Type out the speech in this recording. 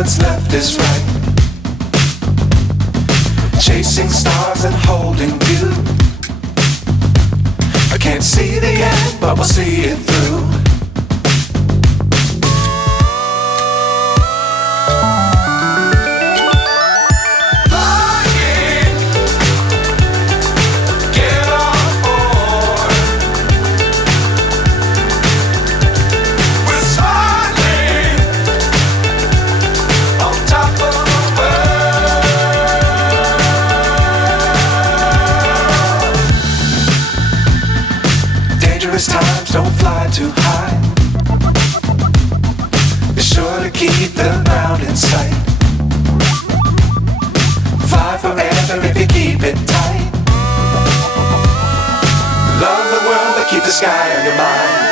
what's left is right. Chasing stars and holding you. I can't see the end, but we'll see it through. Times don't fly too high. Be sure to keep the ground in sight. Fly forever if you keep it tight. Love the world but keep the sky on your mind.